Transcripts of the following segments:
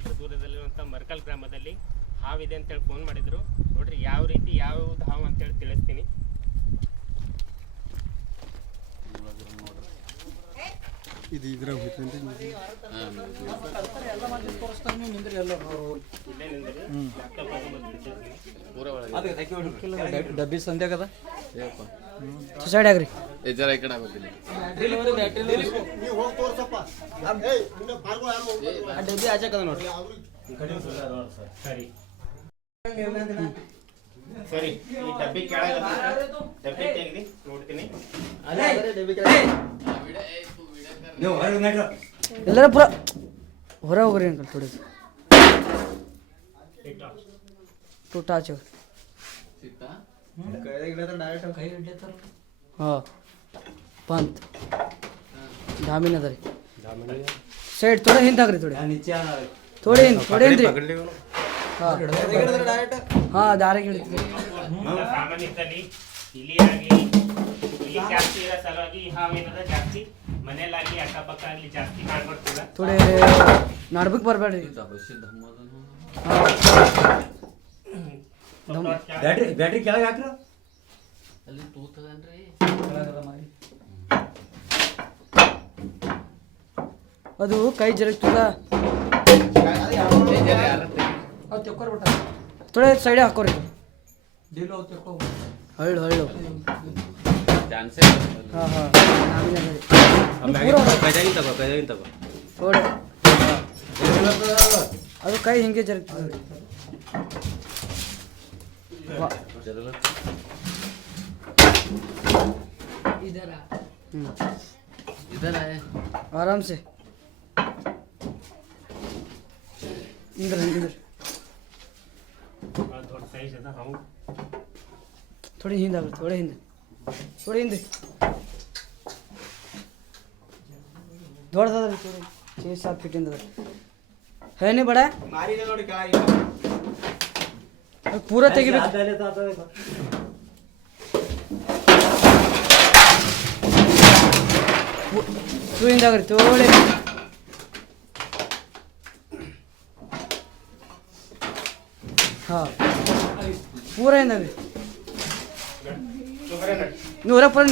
Kilometre ದೂರದಲ್ಲಿರುವಂಥ Markal ಗ್ರಾಮದಲ್ಲಿ ಹಾವಿದೆ ಅಂತೇಳಿ phone ಮಾಡಿದ್ರು. ನೋಡ್ರಿ ಯಾವ ರೀತಿ ಯಾವ್ದು ಹಾವು ಅಂತೇಳಿ ತಿಳಿಸ್ತೀನಿ. ಇದು ಇದ್ರ ಡಬ್ಬಿ ಸಂಧ್ಯಾ ಕದ ಸೈಡ್ ಆಗ್ರಿ ಜರ ಈ ಕಡೆ ಆಗೋದಿಲ್ಲ ಡಬ್ಬಿ ಆಚೆ ಕದ ನೋಡ್ರಿ. ಸರಿ ಸರಿ, ಈ ಡಬ್ಬಿ ಕೆಳಗೆ ಡಬ್ಬಿ ತೆಗೆದು ನೋಡ್ತೀನಿ. ಎಲ್ಲರ ಪೂರ ಹೊರ ಹೋಗ್ರಿ ಅಂಕಲ್ ಥೋಡೆ ಟು ಟಚ್. ಹಾಂ पंत धामीन अदा ರೀ ಸೈಡ್ ಥೋಡೆ ಹಿಂದೆ ಹಾಕ್ರಿ ಥೋಡೆ ಹಿಂದೆ ಹಾಂ ಹಾಂ ದಾರಿಗೆ ಹಿಡಿತೀವಿ. ಸಾಮಾನ್ಯದಲ್ಲಿ ಇಲಿಯಾಗಿ ಇಲ್ಲಿ ಜಾಸ್ತಿ ಇರೋ ಸಲುವಾಗಿ ಹಾವೇನದ ಜಾಸ್ತಿ ಮನೆಯಲ್ಲಾಗಲಿ ಅಕ್ಕಪಕ್ಕ ಆಗಲಿ ಜಾಸ್ತಿ ಕಾಣ್ಬರ್ತದ. ಥೋಡೆ ನಡ್ಬೇಕು ಬರಬೇಡ್ರಿ. ಬ್ಯಾಟ್ರಿ ಕೆಳಗೆ ಹಾಕ್ರ ಅಲ್ಲಿ ತೂತದನ್ರಿ ಅದು ಕೈ ಜರಗ್ತದ. ಥೋಡೆ ಸೈಡ್ ಹಾಕೋರಿ ಹಳ್ಳು ಹಳ್ಳು. ಹಾಂ ಹಾಂ ಥೋಡೆ ಅದು ಕೈ ಹಿಂಗೆ ಜರಗ್ತದೆ. आराम से इंद्र इंद्र थोड़ी हिंद आ थोड़े हिंद दौड़ था थोड़े 6-7 फीट इंद है नहीं बड़ा पूरा तेगी तू इंदाग्री थोड़े हाँ पूरा इंदाग्री नूरा पर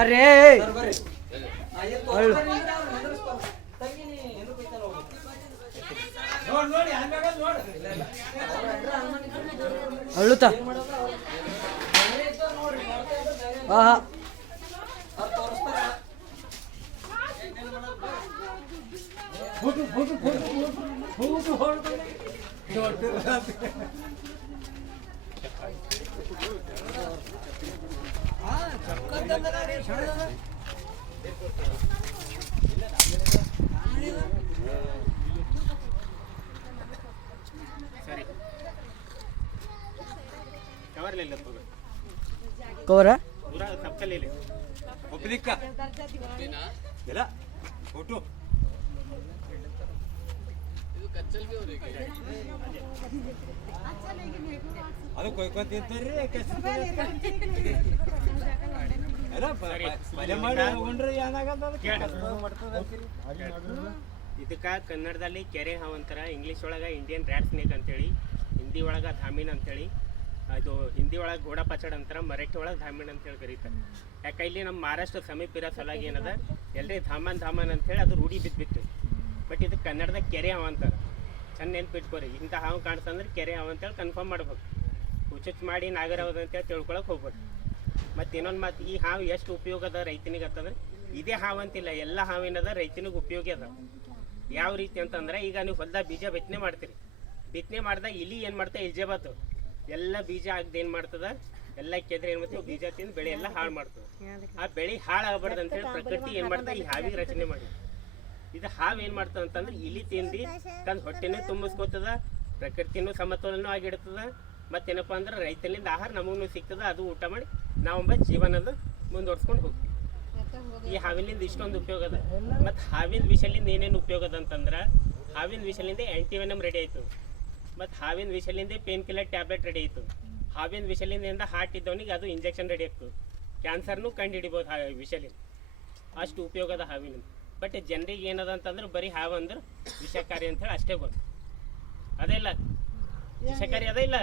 अरे अळुता हाँ हाँ कवर ले लो कवर है पूरा सबका ले ले पब्लिक का जरा फोटो ಇದು ಕಚ್ಚಲ್ ಬಿ ಅವರಿಗೆ ಅದು कोई कोई ತಿಂತಾರೆ ಅಲ್ಲ ಪಲೆ ಮಾಡಿ ಉಂಡ್ರೆ ಏನಾಗಲ್ಲ ಇದಕ್ಕೆ ಕನ್ನಡದಲ್ಲಿ ಕೆರೆ ಹಾವು ಅಂತಾರ, ಇಂಗ್ಲೀಷ್ ಒಳಗೆ ಇಂಡಿಯನ್ ರ್ಯಾಟ್ ಸ್ನೇಕ್ ಅಂತೇಳಿ, ಹಿಂದಿ ಒಳಗೆ ಧಾಮೀನ್ ಅಂತೇಳಿ, ಅದು ಹಿಂದಿ ಒಳಗೆ ಗೋಡ ಪಚಡ್ ಅಂತಾರೆ, ಮರಾಠಿ ಒಳಗೆ ಧಾಮೀನ್ ಅಂತೇಳಿ ಕರೀತಾರೆ. ಯಾಕೆ ಇಲ್ಲಿ ನಮ್ಮ ಮಹಾರಾಷ್ಟ್ರ ಸಮೀಪ ಇರೋ ಸಲಾಗಿ ಏನದ ಎಲ್ಲರಿ ಧಾಮನ್ ಅಂತೇಳಿ ಅದು ರೂಢಿ ಬಿದ್ದುಬಿಟ್ಟು. ಬಟ್ ಇದು ಕನ್ನಡದಾಗ ಕೆರೆ ಹಾವು ಅಂತಾರೆ. ಚೆಂದ ನೆನ್ಪಿಟ್ಕೋರಿ, ಇಂಥ ಹಾವು ಕಾಣಿಸ್ತಂದ್ರೆ ಕೆರೆ ಹಾವು ಅಂತೇಳಿ ಕನ್ಫರ್ಮ್ ಮಾಡ್ಬೇಕು. ಹುಚ್ಚುಚ್ಚು ಮಾಡಿ ನಾಗರ ಹೌದು ಅಂತೇಳಿ ತಿಳ್ಕೊಳಕ್ಕೆ ಹೋಗ್ಬೇಕು. ಮತ್ತು ಇನ್ನೊಂದು ಮಾತು, ಈ ಹಾವು ಎಷ್ಟು ಉಪಯೋಗ ಅದ ರೈತನಿಗೆ ಅಂತಂದ್ರೆ, ಇದೇ ಹಾವು ಅಂತಿಲ್ಲ, ಎಲ್ಲ ಹಾವಿನದ ರೈತನಿಗೆ ಉಪಯೋಗ ಅದ. ಯಾವ ರೀತಿ ಅಂತಂದ್ರೆ, ಈಗ ನೀವು ಹೊಲ್ದಾಗ ಬೀಜ ಬಿತ್ತನೆ ಮಾಡ್ತೀರಿ, ಬಿತ್ತನೆ ಮಾಡಿದಾಗ ಇಲಿ ಏನು ಮಾಡ್ತಾ ಇಲ್ಜೇಬಾತು ಎಲ್ಲ ಬೀಜ ಆಗದೆ ಏನು ಮಾಡ್ತದ, ಎಲ್ಲ ಕೆದ್ರೆ ಏನು ಮಾಡ್ತೀವಿ ಬೀಜ ತಿಂದು ಬೆಳೆ ಎಲ್ಲ ಹಾಳು ಮಾಡ್ತದೆ. ಆ ಬೆಳೆ ಹಾಳು ಆಗಬಾರ್ದು ಅಂತೇಳಿ ಪ್ರಕೃತಿ ಏನು ಮಾಡ್ತಾ ಈ ಹಾವಿಗೆ ರಚನೆ ಮಾಡಿ. ಇದು ಹಾವು ಏನು ಮಾಡ್ತದೆ ಅಂತಂದ್ರೆ, ಇಲಿ ತಿಂದು ತನ್ನ ಹೊಟ್ಟೆನೂ ತುಂಬಿಸ್ಕೋತದ, ಪ್ರಕೃತಿನೂ ಸಮತೋಲನೂ ಆಗಿಡ್ತದ. ಮತ್ತೇನಪ್ಪ ಅಂದ್ರೆ ರೈತನಿಂದ ಆಹಾರ ನಮಗೂ ಸಿಗ್ತದ, ಅದು ಊಟ ಮಾಡಿ ನಾವೊಬ್ಬ ಜೀವನದ ಮುಂದುವರ್ಸ್ಕೊಂಡು ಹೋಗ್ತೀವಿ. ಈ ಹಾವಿನಿಂದ ಇಷ್ಟೊಂದು ಉಪಯೋಗ ಅದ. ಮತ್ತು ಹಾವಿನ ವಿಷಲಿಂದ ಏನೇನು ಉಪಯೋಗ ಅದ ಅಂತಂದ್ರೆ, ಹಾವಿನ ವಿಷಲಿಂದ ಆ್ಯಂಟಿವೆನಮ್ ರೆಡಿ ಆಯಿತು, ಮತ್ತು ಹಾವಿನ ವಿಷಲಿಂದ ಪೇನ್ ಕಿಲ್ಲರ್ ಟ್ಯಾಬ್ಲೆಟ್ ರೆಡಿ ಆಯಿತು. ಹಾವಿನ ವಿಷಲಿಂದ ಹಾರ್ಟ್ ಇದ್ದವನಿಗೆ ಅದು ಇಂಜೆಕ್ಷನ್ ರೆಡಿ ಆಗ್ತದೆ. ಕ್ಯಾನ್ಸರ್ನೂ ಕಂಡು ಹಿಡಿಬೋದು ವಿಷಲಿಂದ. ಅಷ್ಟು ಉಪಯೋಗದ ಹಾವಿನಿಂದ. ಬಟ್ ಜನರಿಗೆ ಏನದ ಅಂತಂದ್ರೆ ಬರೀ ಹಾವು ಅಂದ್ರೆ ವಿಷಕಾರಿ ಅಂತ ಹೇಳಿ ಅಷ್ಟೇ ಗೊತ್ತು. ಅದೇ ಇಲ್ಲ ವಿಷಕಾರಿ ಅದೇ ಇಲ್ಲ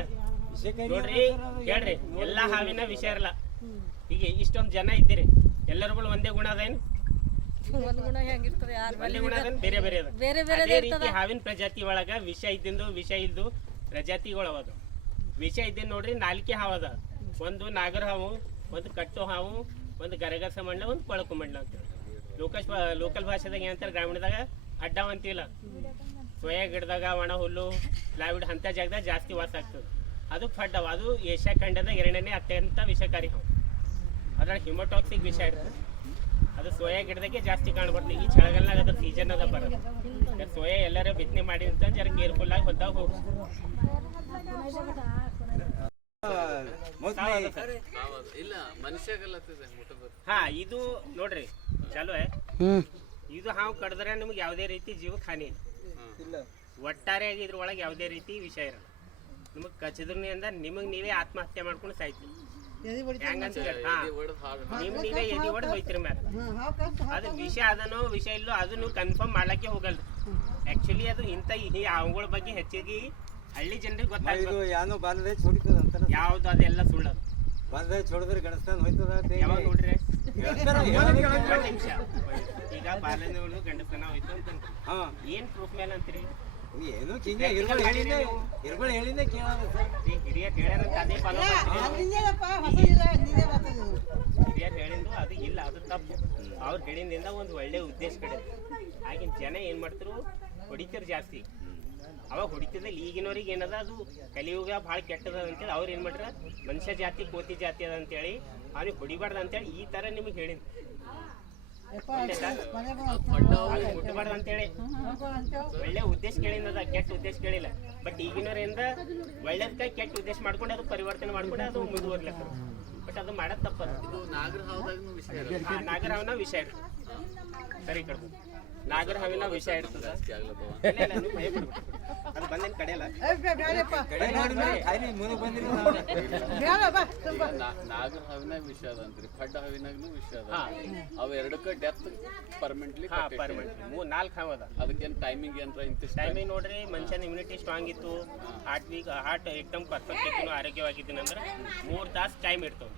ನೋಡ್ರಿ ಕೇಳ್ರಿ, ಎಲ್ಲಾ ಹಾವಿನ ವಿಷ ಇರಲ್ಲ. ಈಗ ಇಷ್ಟೊಂದು ಜನ ಇದ್ದೀರಿ, ಎಲ್ಲರಿಗೂ ಒಂದೇ ಗುಣ ಅದೇನು? ಒಂದೇ ಗುಣ ಅದೇನು? ಬೇರೆ ಬೇರೆ ಅದ. ಅದೇ ರೀತಿ ಹಾವಿನ ಪ್ರಜಾತಿ ಒಳಗ ವಿಷ ಇದ್ದಿಂದು ವಿಷ ಇಲ್ದು ಪ್ರಜಾತಿಗಳು ಅವದು. ವಿಷ ಇದ್ದಿದ್ದು ನೋಡ್ರಿ 4 ಹಾವು ಅದ. ಒಂದು ನಾಗರ ಹಾವು, ಒಂದು ಕಟ್ಟು ಹಾವು, ಒಂದು ಗರಗಸ ಮಂಡಲ, ಒಂದು ಕೊಳಕು ಮಂಡಲ ಅಂತೇಳಿ. ಲೋಕಲ್ ಭಾಷೆದಾಗ ಏನಂತಾರೆ, ಗ್ರಾಮೀಣದಾಗ ಅಡ್ಡಾವ್ ಅಂತೀವಿಲ್ಲ, ಸೋಯಾ ಗಿಡದಾಗ ಒಣ ಹುಲ್ಲು ಪ್ಲಾವಿಡ್ ಅಂತ ಜಾಗದಾಗ ಜಾಸ್ತಿ ವಾಸ ಆಗ್ತದೆ. ಅದು ಫಡ್ಡವ. ಅದು ಏಷ್ಯಾ ಖಂಡದ 2ನೇ ಅತ್ಯಂತ ವಿಷಕಾರಿ ಹಾವು. ಅದ್ರಾಗ ಹಿಮೋಟಾಕ್ಸಿಕ್ ವಿಷ ಇರ್ತದೆ. ಅದು ಸೋಯಾ ಗಿಡದಾಗೆ ಜಾಸ್ತಿ ಕಾಣ್ಬಾರ್ದು. ಈ ಚಳಿಗಾಲನಾಗ ಅದ್ರ ಸೀಸನ್ ಅದ ಬರೋದು. ಸೋಯಾ ಎಲ್ಲರೂ ಬಿತ್ತನೆ ಮಾಡಿ ಅಂತ ಜರ ಕೇರ್ಫುಲ್ ಆಗಿ ಹೊತ್ತಾಗ ಹೋಗಿ. ಇಲ್ಲ ಮನುಷ್ಯಗಲ್ಲತ್ತಿದೆ ಮುಟ್ಟಬೇಕು. ಹಾ, ಇದು ನೋಡ್ರಿ ಚಲೋ. ಇದು ಹಾವು ಕಡಿದ್ರೆ ನಿಮ್ಗೆ ಯಾವುದೇ ರೀತಿ ಜೀವಕ್ಕೆ ಹಾನಿ ಇಲ್ಲ. ಒಟ್ಟಾರೆಯಾಗಿ ಇದ್ರೊಳಗೆ ಯಾವುದೇ ರೀತಿ ವಿಷ ಇರಲ್ಲ. ನಿಮಗೆ ಕಚ್ಚಿದ್ರಿಂದ ನಿಮಗೆ ನೀವೇ ಆತ್ಮಹತ್ಯೆ ಮಾಡ್ಕೊಂಡು ಸಾಯ್ತೀವಿ. ಹೆಂಗಂತ ನೀವೇ ಎದಿ ಹೊಡೆದು ಹೋಯ್ತಿರಿ ಮ್ಯಾಲ. ಅದು ವಿಷ ಅದನೋ ವಿಷ ಇಲ್ಲೋ ಅದು ನೀವು ಕನ್ಫರ್ಮ್ ಮಾಡ್ಲಿಕ್ಕೆ ಹೋಗಲ್ಲ. ಆಕ್ಚುಲಿ ಅದು ಇಂಥ ಈ ಹಾವುಗಳ ಬಗ್ಗೆ ಹೆಚ್ಚಿಗೆ ಹಳ್ಳಿ ಜನರಿಗೆ ಗೊತ್ತಾಗ್ತದೆ. ಯಾವ್ದು ಅದೆಲ್ಲ ಸುಳ್ಳದು. ಯಾವಾಗ ನೋಡ್ರಿ ಒಂದ್ ನಿಮಿಷ, ಈಗ ಬಾಲ್ಯದವಳು ಗಂಡಸನ ಹೋಯ್ತು ಅಂತ ಏನ್ ಪ್ರೂಫ್ ಮೇಲೆ ಅಂತೀರಿ? ಹಿರಿಯರ್ ಹೇಳ್ಯಾರಂತ ಅದೇ ಫಾಲೋ ಹಿರಿಯರ್ ಹೇಳಿಂದು ಅದು ಇಲ್ಲ, ಅದು ತಪ್ಪು. ಅವ್ರು ಹೇಳಿಂದ ಒಂದು ಒಳ್ಳೆ ಉದ್ದೇಶ ಕಡೆ. ಆಗಿನ ಜನ ಏನ್ ಮಾಡ್ತಿರು, ಹೊಡಿತಾರೆ ಜಾಸ್ತಿ. ಅವಾಗ ಹೊಡಿತಿದ್ದಲ್ಲಿ ಈಗಿನವ್ರಿಗೆ ಏನದ ಅದು ಕಲಿಯುಗ ಭಾಳ ಕೆಟ್ಟದ ಅಂತೇಳಿ ಅವ್ರು ಏನು ಮಾಡ್ರ, ಮನುಷ್ಯ ಜಾತಿ ಕೋತಿ ಜಾತಿ ಅದ ಅಂತೇಳಿ ಅವ್ನಿಗೆ ಹೊಡಿಬಾರ್ದು ಅಂತೇಳಿ ಈ ಥರ ನಿಮಗೆ ಹೇಳಿದ್ ಮುಟ್ಟಬಾರ್ದು ಅಂತೇಳಿ ಒಳ್ಳೆ ಉದ್ದೇಶ ಕೇಳಿದ, ಕೆಟ್ಟ ಉದ್ದೇಶ ಕೇಳಿಲ್ಲ. ಬಟ್ ಈಗಿನವರಿಂದ ಒಳ್ಳೇದಕ್ಕೆ ಕೆಟ್ಟ ಉದ್ದೇಶ ಮಾಡ್ಕೊಂಡು ಅದು ಪರಿವರ್ತನೆ ಮಾಡ್ಕೊಂಡು ಅದು ಮುಂದುವರ್ಲಕ್ಕ. ಬಟ್ ಅದು ಮಾಡೋದು ತಪ್ಪದ. ನಾಗರ ಹಾವಿನ ವಿಷಯ ಇರ್ತದೆ. ಸರಿ ಕಡ್ದು ನಾಗರ ಹಾವಿನ ವಿಷಯ ಇರ್ತದ. ಅದು ಬಂದೇನು ಕಡೆಯಲ್ಲ. ನಾಗರ ಹಾವಿನ ವಿಷಯ ಅದಂತ್ರಿ, ಫಡ್ ಹಾವಿನಾಗ್ನು ವಿಷಯ ಅದ. ಅವು ಎರಡಕ್ಕೆ ಡೆತ್ ಪರ್ಮನೆಂಟ್ಲಿ 4 ಹಾವು ಅದ. ಅದಕ್ಕೇನು ಟೈಮಿಂಗ್ ಏನ್ರ ಇಂತಿಷ್ಟು ಟೈಮಿಂಗ್ ನೋಡ್ರಿ, ಮನುಷ್ಯನ ಇಮ್ಯುನಿಟಿ ಸ್ಟ್ರಾಂಗ್ ಇತ್ತು, ಹಾರ್ಟ್ ಏಕ್ದಮ್ ಪರ್ಫೆಕ್ಟ್ ಇತ್ತು, ಆರೋಗ್ಯವಾಗಿದ್ದೀನಿ ಅಂದ್ರೆ 3 ತಾಸು ಟೈಮ್ ಇರ್ತವೆ.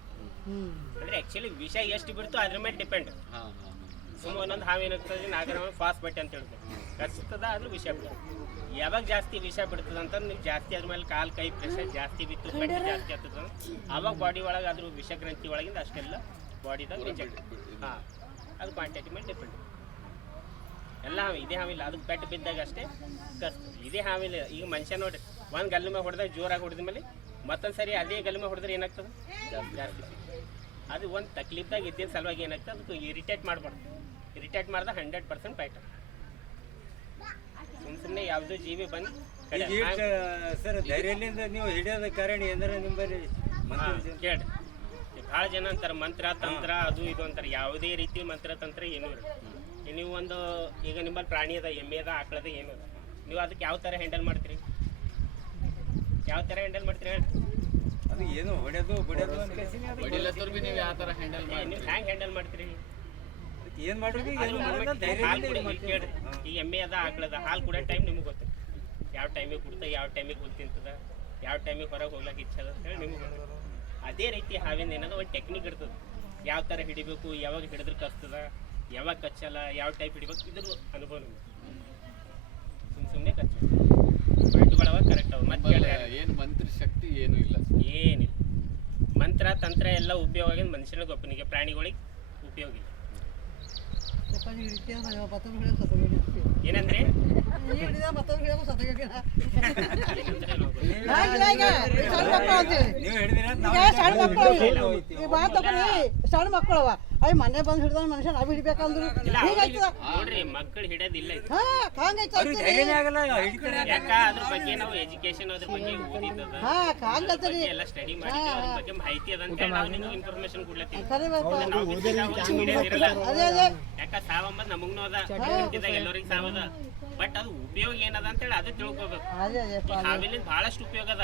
ಅಂದ್ರೆ ಆಕ್ಚುಲಿ ವಿಷ ಎಷ್ಟು ಬಿಡ್ತು ಅದ್ರ ಮೇಲೆ ಡಿಪೆಂಡ್. ಸುಮ್ಮನೆ ಒಂದೊಂದು ಹಾವು ಏನಾಗ್ತದೆ, ನಾಗರ ಹಾವು ಫಾಸ್ಟ್ ಬಟ್ಟೆ ಅಂತ ಹೇಳ್ತದೆ, ಕಚ್ತದ ಆದ್ರೂ ವಿಷ ಬಿಡ್ತದೆ. ಯಾವಾಗ ಜಾಸ್ತಿ ವಿಷ ಬಿಡ್ತದೆ ಅಂತ ನೀವು ಜಾಸ್ತಿ ಅದ್ರ ಮೇಲೆ ಕಾಲು ಕೈ ಪ್ರೆಷರ್ ಜಾಸ್ತಿ ಬಿತ್ತು, ಕಟ್ಟಿ ಜಾಸ್ತಿ ಆಗ್ತದೆ, ಆವಾಗ ಬಾಡಿ ಒಳಗೆ ಅದ್ರ ವಿಷ ಗ್ರಂಥಿ ಒಳಗಿಂದ ಅಷ್ಟೆಲ್ಲ ಬಾಡಿದಾಗ ರಿಜೆಕ್ಟ್. ಹಾಂ, ಅದು ಕ್ವಾಂಟಿಟಿ ಮೇಲೆ ಡಿಪೆಂಡ್. ಎಲ್ಲ ಹಾವು ಇದೇ ಹಾವಿಲ್ಲ, ಅದಕ್ಕೆ ಪೆಟ್ಟು ಬಿದ್ದಾಗ ಅಷ್ಟೇ ಕಚ್ತದೆ. ಇದೇ ಹಾವಿಲ್ಲ. ಈಗ ಮನುಷ್ಯ ನೋಡ್ರಿ, ಒಂದು ಗಲ್ಲು ಮೇಲೆ ಹೊಡೆದಾಗ ಜೋರಾಗಿ ಹೊಡೆದ ಮೇಲೆ ಮತ್ತೊಂದು ಸರಿ ಅದೇ ಗಲ್ಲು ಮೇಲೆ ಹೊಡೆದ್ರೆ ಏನಾಗ್ತದೆ, ಜಾಸ್ತಿ. ಅದು ಒಂದು ತಕ್ಲೀಫ್ದಾಗ ಇದ್ದಿನ ಸಲುವಾಗಿ ಏನಾಗ್ತದೆ, ಅದಕ್ಕೆ ಇರಿಟೇಟ್ ಮಾಡಬಾರ್ದು. ಇರಿಟೇಟ್ ಮಾಡಿದಾಗ 100% ಫೈಟ್. ಸುಮ್ಮನೆ ಯಾವುದೋ ಜೀವಿ ಬಂದು ಸರ್ ಧೈರ್ಯದಿಂದ ನೀವು ಹಿಡಿಯೋದ ಕಾರಣ ಏನಾರ ನಿಮ್ಮಲ್ಲಿ ಕೇಳಿ. ಭಾಳ ಜನ ಅಂತಾರೆ ಮಂತ್ರ ತಂತ್ರ ಅದು ಇದು ಅಂತಾರೆ. ಯಾವುದೇ ರೀತಿ ಮಂತ್ರ ತಂತ್ರ ಏನೂ ಇಲ್ಲ. ನೀವು ಒಂದು ಈಗ ನಿಮ್ಮಲ್ಲಿ ಪ್ರಾಣಿ ಅದ, ಎಮ್ಮೆ ಅದ, ಆಕಳದ ಏನು ಅದ, ನೀವು ಅದಕ್ಕೆ ಯಾವ ಥರ ಹ್ಯಾಂಡಲ್ ಮಾಡ್ತೀರಿ? ಯಾವ ಥರ ಹ್ಯಾಂಡಲ್ ಮಾಡ್ತೀರಿ ಹೇಳಿ? ಅದು ಏನು ಹೊಡೆಯೋದು ಬಿಡೋದು ನೀವು ಯಾವ ಥರ ಹ್ಯಾಂಡಲ್ ನೀವು ಹ್ಯಾಂಗೆ ಹ್ಯಾಂಡಲ್ ಮಾಡ್ತೀರಿ? ಏನು ಮಾಡ್ರಿ? ಕೇಳ್ರಿ, ಈ ಎಮ್ಮೆ ಅದ, ಆಕಳದ ಹಾಲು ಕುಡಿಯೋ ಟೈಮ್ ನಿಮ್ಗೆ ಗೊತ್ತು. ಯಾವ ಟೈಮಿಗೆ ಕುಡ್ತದೆ, ಯಾವ ಟೈಮಿಗೆ ಹುಲ್ ತಿಂತದ, ಯಾವ ಟೈಮಿಗೆ ಹೊರಗೆ ಹೋಗ್ಲಿಕ್ಕೆ ಇಚ್ಛದ ಅಂತ ಹೇಳಿ ನಿಮ್ಗೆ ಗೊತ್ತು. ಅದೇ ರೀತಿ ಹಾವಿಂದ ಏನದ ಒಂದು ಟೆಕ್ನಿಕ್ ಇರ್ತದೆ. ಯಾವ ಥರ ಹಿಡಿಬೇಕು, ಯಾವಾಗ ಹಿಡಿದ್ರೆ ಕಚ್ತದ, ಯಾವಾಗ ಕಚ್ಚಲ್ಲ, ಯಾವ ಟೈಪ್ ಹಿಡಿಬೇಕು, ಇದ್ರ ಅನುಭವ ನಿಮ್ಗೆ. ಸುಮ್ಮನೆ ಕಚ್ಚ ಪಾಯಿಂಟ್ಗಳವ ಕರೆಕ್ಟ್ ಅವ. ಮತ್ತೆ ಏನು ಮಂತ್ರ ಶಕ್ತಿ ಏನೂ ಇಲ್ಲ, ಏನಿಲ್ಲ. ಮಂತ್ರ ತಂತ್ರ ಎಲ್ಲ ಉಪಯೋಗ ಆಗಿದ್ದು ಮನುಷ್ಯನಿಗೆ ಒಬ್ಬನಿಗೆ, ಪ್ರಾಣಿಗಳಿಗೆ ಉಪಯೋಗ ಇಲ್ಲ. ಏನಂದ್ರೆ ಸಣ್ಣ ಮಕ್ಕಳವ ಅಯ್ಯ ಮನೆ ಬಂದು ಹಿಡ್ದ ಮನುಷ್ಯ ನಾವ್ ಹಿಡಿಬೇಕಂದ್ರು ನೋಡ್ರಿ, ಮಕ್ಕಳು ಹಿಡಿಯೋದಿಲ್ಲ. ಯಾಕ ಅದ್ರ ಬಗ್ಗೆ ನಾವು ಎಜುಕೇಶನ್ ಅದ್ರ ಬಗ್ಗೆ ಓದಿದ್ದದ, ಎಲ್ಲ ಸ್ಟಡಿ ಮಾಡಿ ಅದ್ರ ಬಗ್ಗೆ ಮಾಹಿತಿ ಅದಂತ ನಾವು ನಿಮ್ಗೆ ಇನ್ಫಾರ್ಮೇಶನ್ ಕೊಡ್ಲತ್ತೀವಿ. ಯಾಕ ಸಾವಂಬದ್ ನಮಗ್ನು ಅದ, ಎಲ್ಲರಿಗೂ ಸಾವದ. ಬಟ್ ಅದು ಉಪಯೋಗ ಏನದ ಅಂತೇಳಿ ಅದು ತಿಳ್ಕೊಬೇಕು. ಹಾವಿಲಿಂದ ಬಹಳಷ್ಟು ಉಪಯೋಗ ಅದ.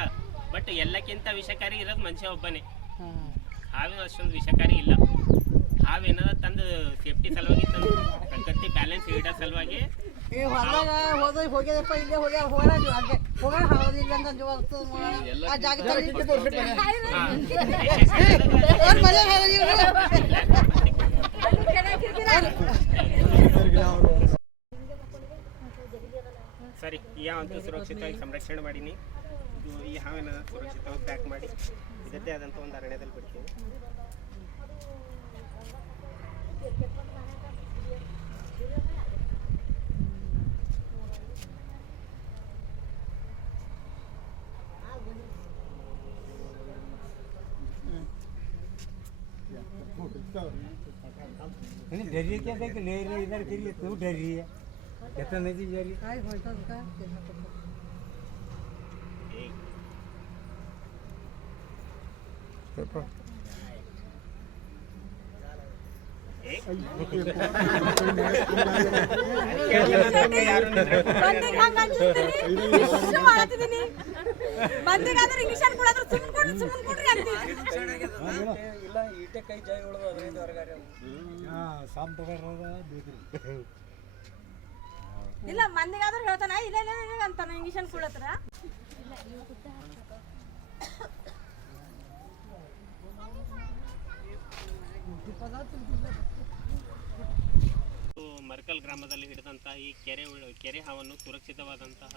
ಬಟ್ ಎಲ್ಲಕ್ಕಿಂತ ವಿಷಕಾರಿ ಇರೋದು ಮನುಷ್ಯ ಒಬ್ಬನೇ. ಹಾವಿನ ಅಷ್ಟೊಂದು ವಿಷಕಾರಿ ಇಲ್ಲ. ಹಾವೇನದ ತಂದು ಸೇಫ್ಟಿ ಸಲುವಾಗಿ ತಂದು ಪ್ರಕೃತಿ ಬ್ಯಾಲೆನ್ಸ್ ಇಡೋ ಸಲುವಾಗಿ ಈ ಹೊಲದಾಗ ಹೋಗ್ಯದಪ್ಪ ಇಲ್ಲೇ ಹೋಗೋಣ ಹೌದಿಲ್ಲ ಅಂತ ಆ ಜಾಗದಲ್ಲಿ ಸರಿ ಈ ಹಾವಂತೂ ಸುರಕ್ಷಿತವಾಗಿ ಸಂರಕ್ಷಣೆ ಮಾಡೀನಿ. ಇದು ಈ ಹಾವಿನ ಸುರಕ್ಷಿತವಾಗಿ ಪ್ಯಾಕ್ ಮಾಡಿ ಇದರದ್ದೇ ಆದಂಥ ಒಂದು ಅರಣ್ಯದಲ್ಲಿ ಬಿಡ್ತೀನಿ. डरिए क्या देख ले रहे इधर के लिए तू डर रही है कितना नहीं जा रही काय होतं का ಮಂದಿಗಾದ್ರೆ ಇಂಗ್ಲಿಷ್ ಅನ್ಕೊಳಾದ್ರೆ ಸುಮ್ಮನೆ ಕೊಡ್ರಿ ಅಂತ ಇಲ್ಲ ಈಟೆ ಕೈ ಜಾಯಿ ಉಳಿದು ಅದರಿಂದ ಹೊರಗಾರಿ ಸಾಮ್ ತಗೋದ ಬೇಕ್ರಿ ಇಲ್ಲ ಮಂದಿಗಾದ್ರೆ ಹೇಳ್ತಾನ ಇಲ್ಲ ಇಲ್ಲ ಇಲ್ಲ ಅಂತಾನ ಇಂಗ್ಲಿಷ್ ಅನ್ಕೊಳತ್ರ ಮರ್ಕಲ್ ಗ್ರಾಮದಲ್ಲಿ ಹಿಡಿದಂತಹ ಈ ಕೆರೆ ಹಾವನ್ನು ಸುರಕ್ಷಿತವಾದಂತಹ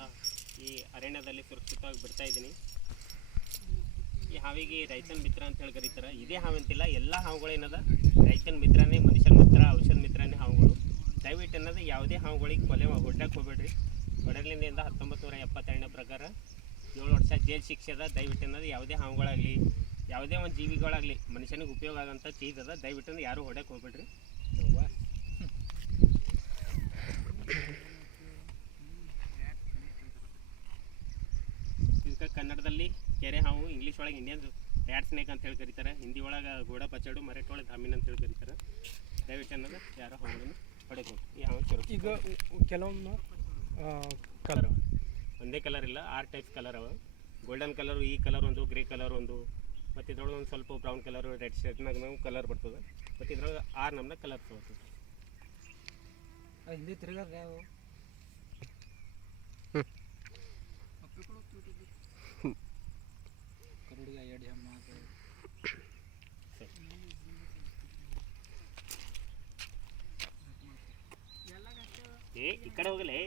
ಈ ಅರಣ್ಯದಲ್ಲಿ ಸುರಕ್ಷಿತವಾಗಿ ಬಿಡ್ತಾ ಇದ್ದೀನಿ. ಈ ಹಾವಿಗೆ ರೈತನ ಮಿತ್ರ ಅಂತ ಹೇಳಿ ಕರೀತಾರೆ. ಇದೇ ಹಾವಂತಿಲ್ಲ, ಎಲ್ಲ ಹಾವುಗಳು ಏನದ ರೈತನ ಮಿತ್ರನೇ, ಮನುಷ್ಯನ ಮಿತ್ರ, ಔಷಧ ಮಿತ್ರನೇ ಹಾವುಗಳು. ದಯವಿಟ್ಟು ಅನ್ನೋದು ಯಾವುದೇ ಹಾವುಗಳಿಗೆ ಕೊಲೆ ಹೊಡ್ಡಕ್ಕೆ ಹೋಗ್ಬೇಡ್ರಿ. ಒಡಲಿನಿಂದ 1972ನೇ ಪ್ರಕಾರ 7 ವರ್ಷ ಜೈಲು ಶಿಕ್ಷೆ ಅದ. ದಯವಿಟ್ಟು ಅನ್ನೋದು ಯಾವುದೇ ಹಾವುಗಳಾಗಲಿ ಯಾವುದೇ ಒಂದು ಜೀವಿಗಳಾಗಲಿ ಮನುಷ್ಯನಿಗೆ ಉಪಯೋಗ ಆಗೋಂಥ ಚೀಸ್ ಅದ. ದಯವಿಟ್ಟು ಯಾರೂ ಹೊಡ್ಯಕ್ಕೆ ಹೋಗ್ಬೇಡ್ರಿ. ಇದಕ್ಕೆ ಕನ್ನಡದಲ್ಲಿ ಕೆರೆ ಹಾವು, ಇಂಗ್ಲೀಷ್ ಒಳಗೆ ಇಂಡಿಯನ್ ರ್ಯಾಟ್ ಸ್ನೇಕ್ ಅಂತ ಹೇಳಿ ಕರೀತಾರೆ, ಹಿಂದಿ ಒಳಗೆ ಗೋಡ ಪಚಡು, ಮರಾಠಿ ಒಳಗೆ ಧಾಮಿನ್ ಅಂತ ಹೇಳಿ ಕರೀತಾರೆ. ದಯವಿಟ್ಟು ಅನ್ನೋದು ಯಾರೋ ಹಾವುಗಳನ್ನು ಹೊಡೆಯಬೇಕು. ಈ ಹಾವು ಸುರಕ್ಷಿತ. ಈಗ ಕೆಲವೊಮ್ಮೆ ಕಲರ್ ಒಂದೇ ಕಲರ್ ಇಲ್ಲ, 6 ಟೈಪ್ಸ್ ಕಲರ್ ಅವ. ಗೋಲ್ಡನ್ ಕಲರು, ಈ ಕಲರ್ ಒಂದು, ಗ್ರೇ ಕಲರ್ ಒಂದು, ಮತ್ತು ಇದ್ರೊಳಗೆ ಒಂದು ಸ್ವಲ್ಪ ಬ್ರೌನ್ ಕಲರು, ರೆಡ್ ಶರ್ಟ್ನಾಗ ನಾವು ಕಲರ್ ಬರ್ತದೆ. ಮತ್ತು ಇದ್ರೊಳಗೆ 6 ನಮ್ನ ಕಲರ್ ತಗೋತದೆ. ಹಿಂದೆ ತಿರುಗಾದ್ರೆ ಯಾವ ಕರಡಿಗೆ 2 ಹೆಮ್ಮ ಈ ಕಡೆ ಹೋಗಲೇ